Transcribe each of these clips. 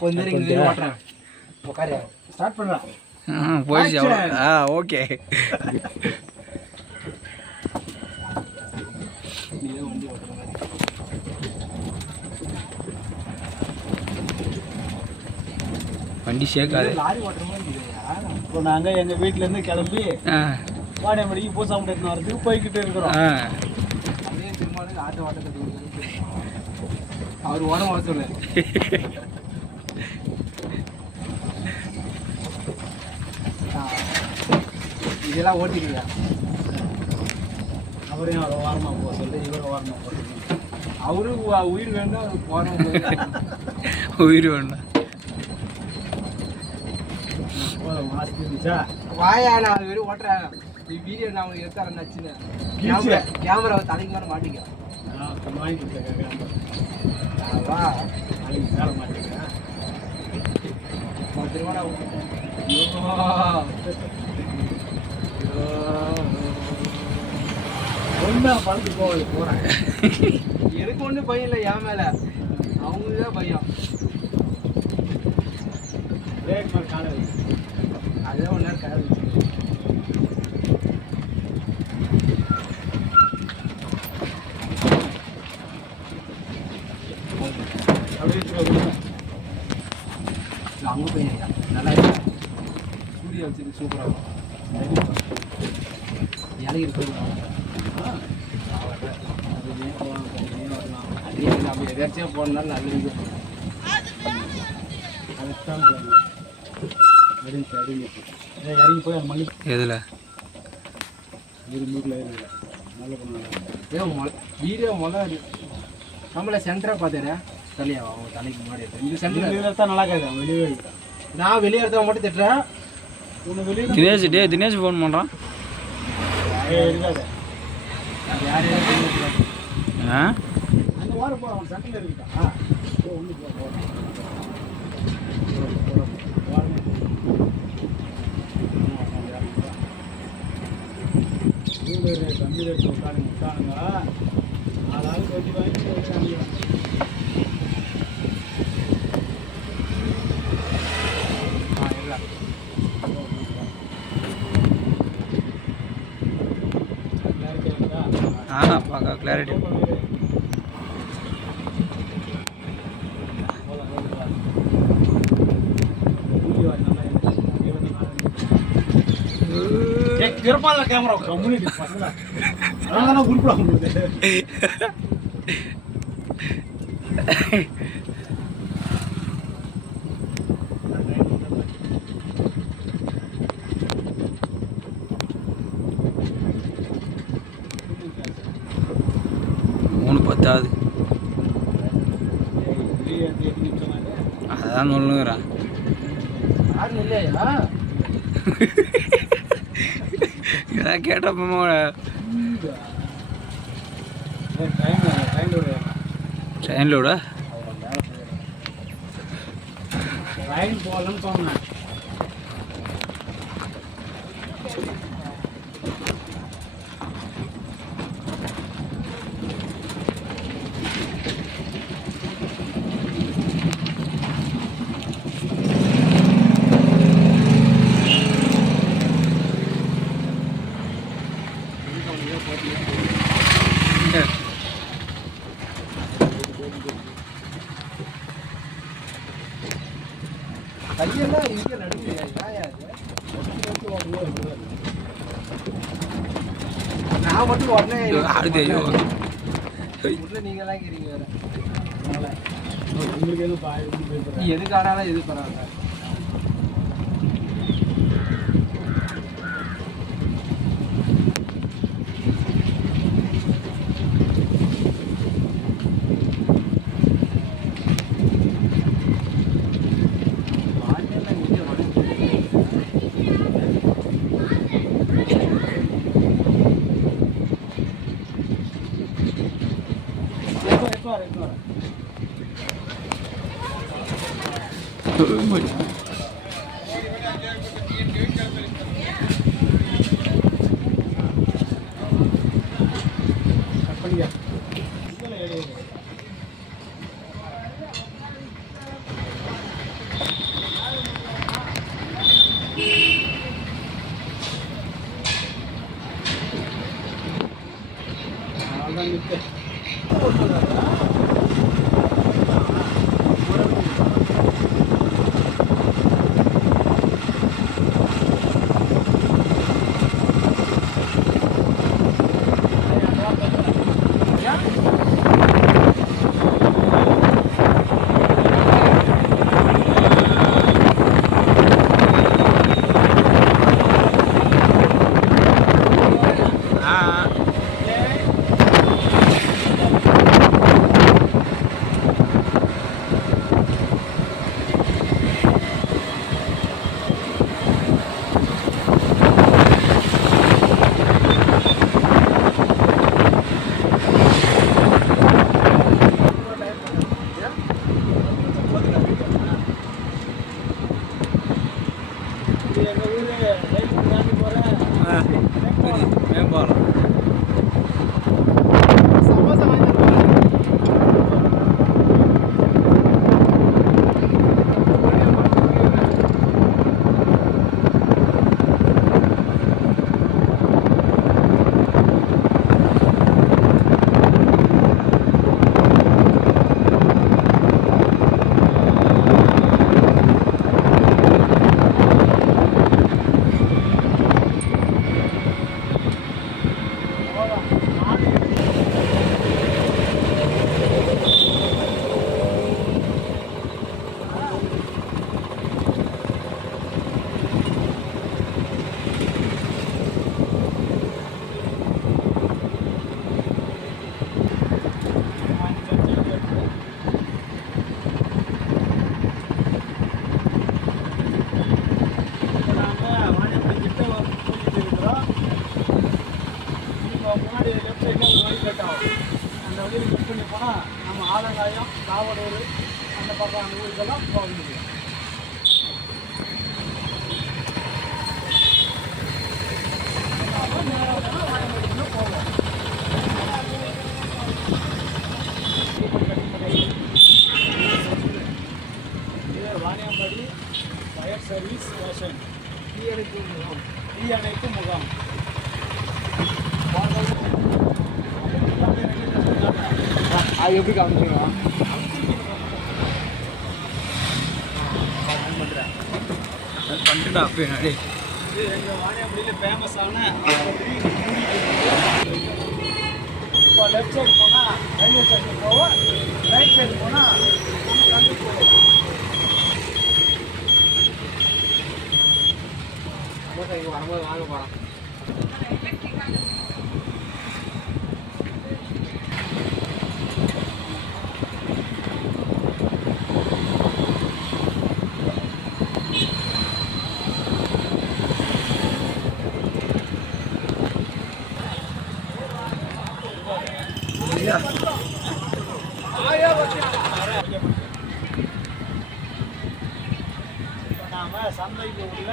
கொஞ்ச நேரம் இங்கே ஓட்டுறேன் உட்காரு ஸ்டார்ட் பண்ணுறேன் போயிடுச்சு ஓகே வண்டி ஓட்டுற மாதிரி வண்டி ஷேக்காது லாரி ஓட்டுற மாதிரி இப்போ நாங்கள் எங்கள் வீட்டிலேருந்து கிளம்பி வாடியம்படிக்கு பூசாமட்டு வரதுக்கு போய்கிட்டு இருக்கிறோம். அதே திரும்ப ஆட்டோ ஓட்ட கற்றுக்கணும் அவர் ஓடம் ஓட சொல்லு இதெல்லாம் ஓட்டிக்கிறீங்க அவரையும் ஒரு வாரமாக போக சொல்லி இவரும் வாரமாக போட்டுருக்கீங்க. அவரு உயிர் வேண்டாம் அவர் போகிறோம் உயிர் வேண்டாம் மாஸ்க் இருந்துச்சா வாயா நான் அது வெறும் ஓட்டுறேன் வீடியோ நான் உங்களுக்கு எடுத்தாரன் நச்சுன்னு கேமரா தலைக்கு மேலே மாட்டிக்க வாங்கி கொடுத்தேன் வா நாளைக்கு மேலே மாட்டேங்கிறேன் 10 ரூபா ஒன்றா பழத்து போகிறேன் எனக்கு ஒன்றும் பையன் இல்லை என் மேலே அவங்களுக்கு தான் பையன் பிரேக் மேலே காலை வச்சு அதுதான் ஒன்றா கடை வச்சு அங்கே போய் நல்லா இருக்கா சூரிய வச்சுருக்கு சூப்பராக இலைக்கு போயிடலாம் அதே நம்ம எதாச்சும் போனாலும் நல்லது அதுதான் இறங்கி போய் அந்த மணி எதில் மூக்கில் ஏறிங்க நல்ல பண்ணுவாங்க வீடியோ நம்மளை சென்டராக பார்த்துறேன் தலையா அவங்க தலைக்கு முன்னாடி இந்த சென்டர் தான் நல்லா இருக்காது வெளியே இருக்கிறேன். நான் வெளியே எடுத்தவங்க மட்டும் திட்டுறேன் ஒன்று வெளியே தினேஷ் ஃபோன் பண்ணுறான் இருக்காது அது யாரையும் அந்த வாரம் போகிறோம் அவன் சட்டையில் இருக்கா ஒன்று தம்பி உட்காந்து விட்டானுங்க அதாவது கொஞ்சம் வாங்கி பார்க்க கிளாரிட்டி திருப்பால கேமரா கம்யூனிட்டி பசங்க அதான் குறிப்பிட முடியுது 3:10 அதான் சொல்லுங்கிறான் யாரும் இல்லையா இதான் கேட்டப்போ ட்ரெயினோட ட்ரெயின் போகலன்னு சொன்னேன் கையெல்லாம் இங்கே நடுங்க நான் மட்டும் உடனே உள்ள நீங்க தான் இருக்கிறீங்க வேற உங்களுக்கு எதுவும் எதுக்கு ஆனாலும் எது பரவாயில்ல நிற்கு. எங்கள் ஊர் லைஃப் தாண்டி போகிறேன். மேம்பாலம். சமோசா வாங்கி தருவாங்க. முன்னாடி லெஃப்ட் சைடில் ஒரு வழி கட் ஆகும். அந்த வழியில் கட் பண்ணி போனால் நம்ம ஆலங்காயம், காவலூர் அந்த பக்கம் அந்த ஊருக்கெல்லாம் போக முடியும். போவோம். இது வாணியம்பாடி ஃபயர் சர்வீஸ் ஸ்டேஷன். தீயணைப்பு முகாம். அது எப்படி காமிச்சிருக்கோம்? பண்ணிட்டா அப்பயே நாடி. இது எங்கள் வாணியம்பாடியில் ஃபேமஸான இப்போ லெஃப்ட் சைடு போனால் ரயில்வே ஸ்டேஷன் போவோம், ரைட் சைடு போனால் கண்டு போவோம். சமோசா இங்கே வரும்போது வாங்க போகிறோம். இப்போ நாம் சந்தைக்கு உள்ள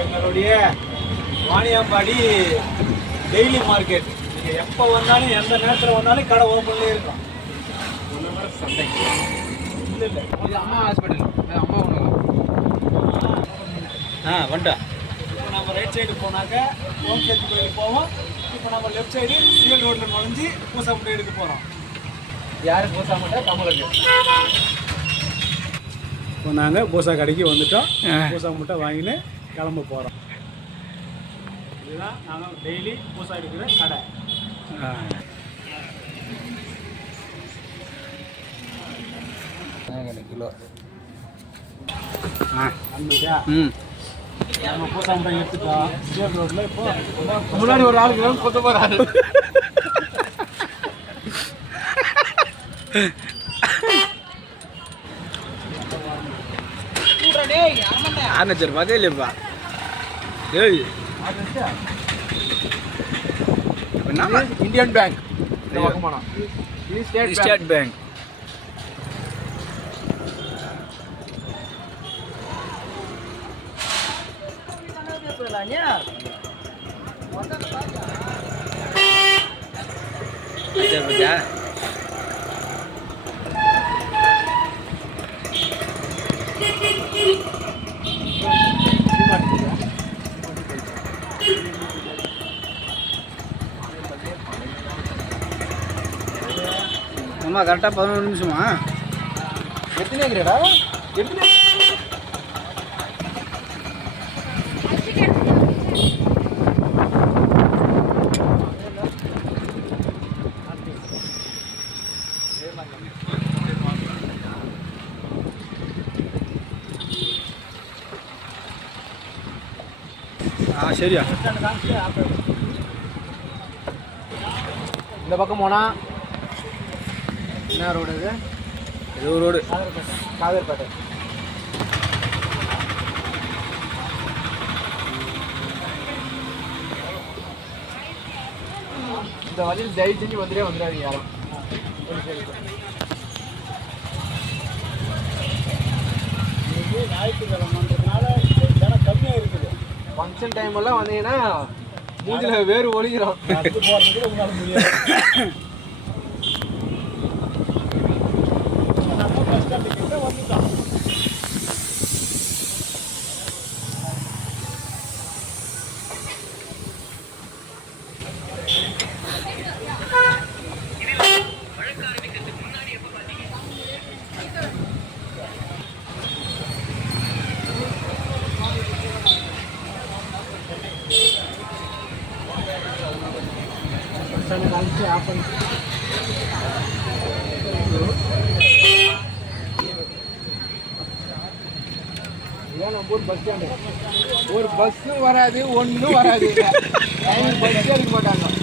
எங்களுடைய வாணியம்பாடி டெய்லி மார்க்கெட். நீங்கள் எப்போ வந்தாலும் எந்த நேரத்தில் வந்தாலும் கடை ஓப்பன்லேயே இருக்கும். சந்தை இல்லை இல்லை இது அம்மா ஹாஸ்பிட்டல். அம்மா ஒன்று வந்துட்டேன். இப்போ நம்ம ரைட் சைடு போனாக்க ஓம்சேத்தி கோயிலுக்கு போவோம். இப்போ நம்ம லெஃப்ட் சைடு சிவில் ரோட்டில் நுழைஞ்சி பூசாமுட்டை எடுக்க போகிறோம். யாரும் பூசா மாட்டேன் கமலுக்கு. இப்போ நாங்கள் பூசா கடைக்கு வந்துட்டோம். பூசா முட்டை வாங்கின்னு கிளம்ப போகிறோம். இதுதான் நாங்கள் டெய்லி பூசா எடுக்கிற கடை. கிலோ. வந்துச்சா நம்ம பூசா முட்டை எடுத்துட்டோம். சிவில் ரோட்டில் இப்போ முன்னாடி ஒரு ஆளுக்கு கொத்த போகிறாரு. ஆனச்சர் பார்த்தே இல்லைப்பா. ஏய் என்ன இந்தியன் பேங்க். State bank. சரி பத்தியா அம்மா கரெக்டாக 11 நிமிஷமா எத்தனை இருக்கிறடா எத்தனை சரியா இந்த பக்கம் போனா என்ன ரோடு இது ஏதோ ரோடு காவேரிப்பேட்டை இந்த வழியில் தயவு செஞ்சு வந்துடாதீங்க யாரும் ஞாயிற்றுக்கிழமைன்றதுனால ஜனம் கம்மியாக இருக்குது. ஃபங்க்ஷன் டைம் எல்லாம் வந்தீங்கன்னா மூஞ்சில வேறு ஒழிக்கிறோம். நடந்து போகிறதுக்கு உங்களால முடியாது. நம்ம பஸ் ஸ்டாண்டு கிட்ட வந்துட்டோம். ஒரு பஸ்ஸும் வராது ஒன்றும் வராது. பஸ்ஸே இருக்க மாட்டாங்க.